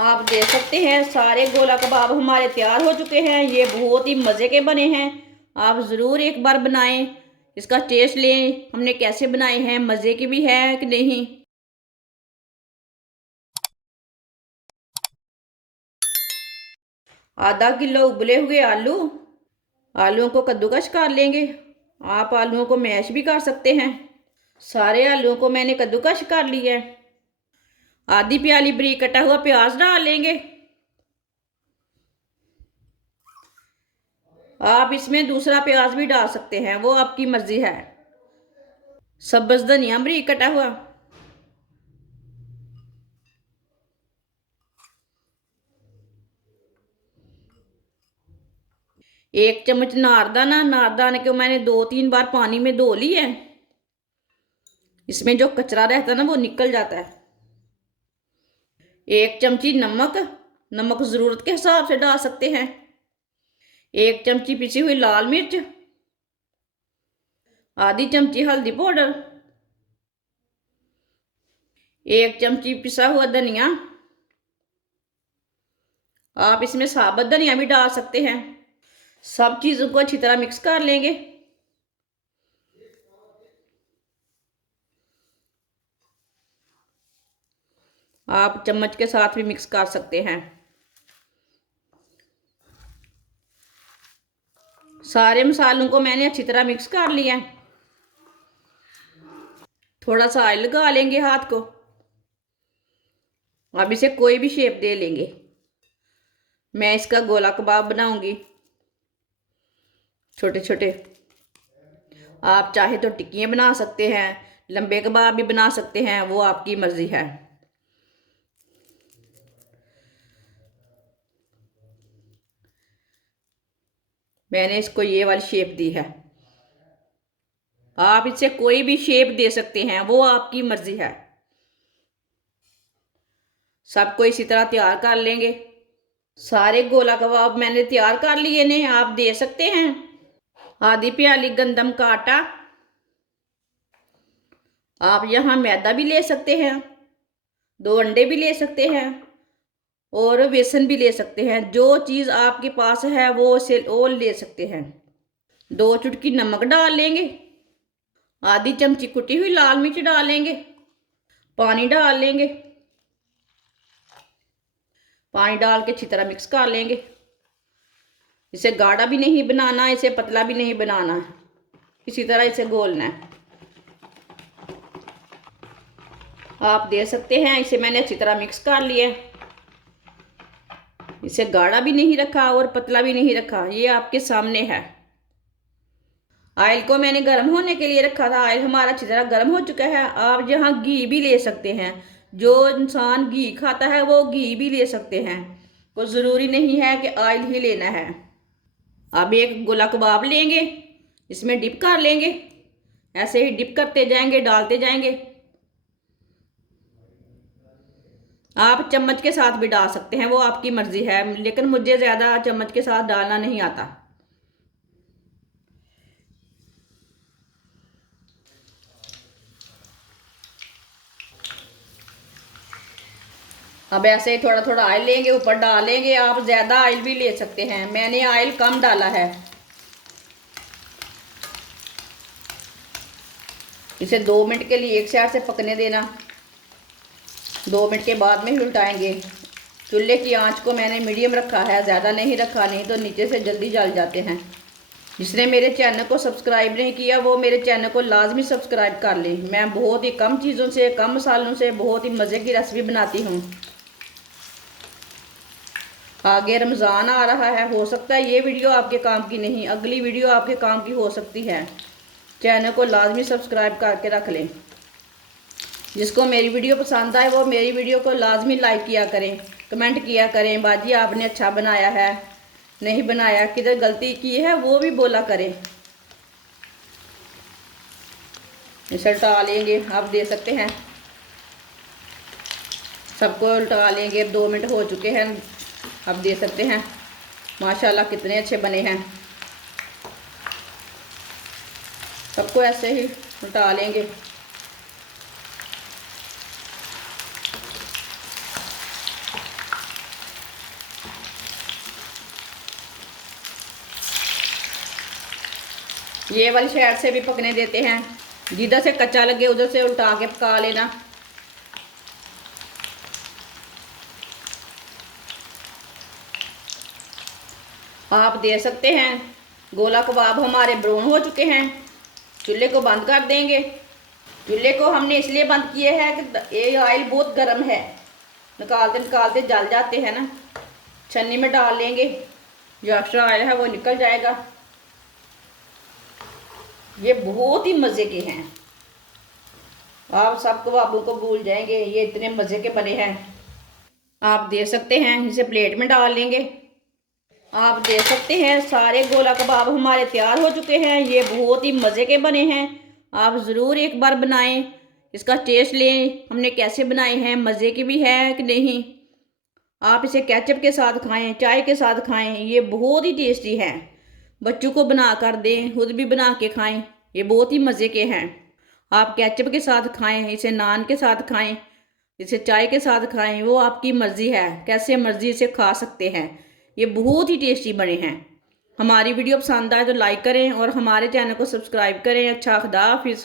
आप देख सकते हैं सारे गोला कबाब हमारे तैयार हो चुके हैं। ये बहुत ही मज़े के बने हैं। आप ज़रूर एक बार बनाएं, इसका टेस्ट लें हमने कैसे बनाए हैं, मज़े के भी है कि नहीं। आधा किलो उबले हुए आलू, आलूओं को कद्दूकस कर लेंगे। आप आलूओं को मैश भी कर सकते हैं। सारे आलूओं को मैंने कद्दूकस कर लिया है। आधी प्याली बारीक कटा हुआ प्याज डाल लेंगे। आप इसमें दूसरा प्याज भी डाल सकते हैं, वो आपकी मर्जी है। सब्ज धनिया बारीक कटा हुआ, एक चम्मच नारदाना। नारदाने को मैंने 2-3 बार पानी में धो लिया है। इसमें जो कचरा रहता है ना वो निकल जाता है। एक चमची नमक, नमक ज़रूरत के हिसाब से डाल सकते हैं। एक चमची पिसी हुई लाल मिर्च, आधी चमची हल्दी पाउडर, एक चमची पिसा हुआ धनिया। आप इसमें साबुत धनिया भी डाल सकते हैं। सब चीज़ों को अच्छी तरह मिक्स कर लेंगे। आप चम्मच के साथ भी मिक्स कर सकते हैं। सारे मसालों को मैंने अच्छी तरह मिक्स कर लिया है। थोड़ा सा ऑयल लगा लेंगे हाथ को। अब इसे कोई भी शेप दे लेंगे। मैं इसका गोला कबाब बनाऊंगी छोटे छोटे। आप चाहे तो टिक्कियाँ बना सकते हैं, लंबे कबाब भी बना सकते हैं, वो आपकी मर्जी है। मैंने इसको ये वाली शेप दी है। आप इसे कोई भी शेप दे सकते हैं, वो आपकी मर्जी है। सबको इसी तरह तैयार कर लेंगे। सारे गोला कबाब मैंने तैयार कर लिए ने, आप दे सकते हैं। आधी प्याली गंदम का आटा, आप यहाँ मैदा भी ले सकते हैं, 2 अंडे भी ले सकते हैं और बेसन भी ले सकते हैं। जो चीज़ आपके पास है वो ले सकते हैं। 2 चुटकी नमक डाल लेंगे। आधी चमची कुटी हुई लाल मिर्च डाल लेंगे। पानी डाल लेंगे। पानी डाल के अच्छी तरह मिक्स कर लेंगे। इसे गाढ़ा भी नहीं बनाना, इसे पतला भी नहीं बनाना है, इसी तरह इसे घोलना है। आप दे सकते हैं। इसे मैंने अच्छी तरह मिक्स कर लिया। इसे गाढ़ा भी नहीं रखा और पतला भी नहीं रखा, ये आपके सामने है। ऑयल को मैंने गर्म होने के लिए रखा था। ऑयल हमारा अच्छी तरह गर्म हो चुका है। आप यहाँ घी भी ले सकते हैं। जो इंसान घी खाता है वो घी भी ले सकते हैं, कोई ज़रूरी नहीं है कि ऑयल ही लेना है। अब एक गोला कबाब लेंगे, इसमें डिप कर लेंगे। ऐसे ही डिप करते जाएंगे, डालते जाएंगे। आप चम्मच के साथ भी डाल सकते हैं, वो आपकी मर्जी है, लेकिन मुझे ज़्यादा चम्मच के साथ डालना नहीं आता। अब ऐसे ही थोड़ा थोड़ा ऑयल लेंगे, ऊपर डालेंगे। आप ज़्यादा ऑयल भी ले सकते हैं, मैंने ऑयल कम डाला है। इसे 2 मिनट के लिए एक साइड से पकने देना। 2 मिनट के बाद में ही उल्टाएंगे। चूल्हे की आंच को मैंने मीडियम रखा है, ज़्यादा नहीं रखा, नहीं तो नीचे से जल्दी जल जाते हैं। जिसने मेरे चैनल को सब्सक्राइब नहीं किया वो मेरे चैनल को लाजमी सब्सक्राइब कर ले। मैं बहुत ही कम चीज़ों से, कम मसालों से बहुत ही मज़े की रेसिपी बनाती हूँ। आगे रमज़ान आ रहा है, हो सकता है ये वीडियो आपके काम की नहीं, अगली वीडियो आपके काम की हो सकती है। चैनल को लाजमी सब्सक्राइब करके रख लें। जिसको मेरी वीडियो पसंद आए वो मेरी वीडियो को लाजमी लाइक किया करें, कमेंट किया करें। बाजी आपने अच्छा बनाया है, नहीं बनाया, किधर गलती की है वो भी बोला करें। इसे उल्टा लेंगे, आप दे सकते हैं। सबको उल्टा लेंगे। 2 मिनट हो चुके हैं, आप दे सकते हैं। माशाल्लाह कितने अच्छे बने हैं। सबको ऐसे ही उल्टा लेंगे। ये वाली साइड से भी पकने देते हैं, जिधर से कच्चा लगे उधर से उल्टा के पका लेना। आप देख सकते हैं गोला कबाब हमारे ब्राउन हो चुके हैं। चूल्हे को बंद कर देंगे। चूल्हे को हमने इसलिए बंद किया है कि ये ऑयल बहुत गर्म है, निकालते निकालते जल जाते हैं ना। छन्नी में डाल लेंगे, जो एक्स्ट्रा ऑयल है वो निकल जाएगा। ये बहुत ही मज़े के हैं, आप सब कबाबों को भूल जाएंगे, ये इतने मज़े के बने हैं। आप देख सकते हैं, इसे प्लेट में डाल लेंगे। आप देख सकते हैं सारे गोला कबाब हमारे तैयार हो चुके हैं। ये बहुत ही मज़े के बने हैं, आप ज़रूर एक बार बनाएं, इसका टेस्ट लें हमने कैसे बनाए हैं, मज़े की भी है कि नहीं। आप इसे केचप के साथ खाएं, चाय के साथ खाएं, ये बहुत ही टेस्टी है। बच्चों को बना कर दें, खुद भी बना के खाएं, ये बहुत ही मज़े के हैं। आप केचप के साथ खाएं, इसे नान के साथ खाएं, इसे चाय के साथ खाएं, वो आपकी मर्ज़ी है, कैसे मर्ज़ी इसे खा सकते हैं। ये बहुत ही टेस्टी बने हैं। हमारी वीडियो पसंद आए तो लाइक करें और हमारे चैनल को सब्सक्राइब करें। अच्छा, खुदा हाफिज़।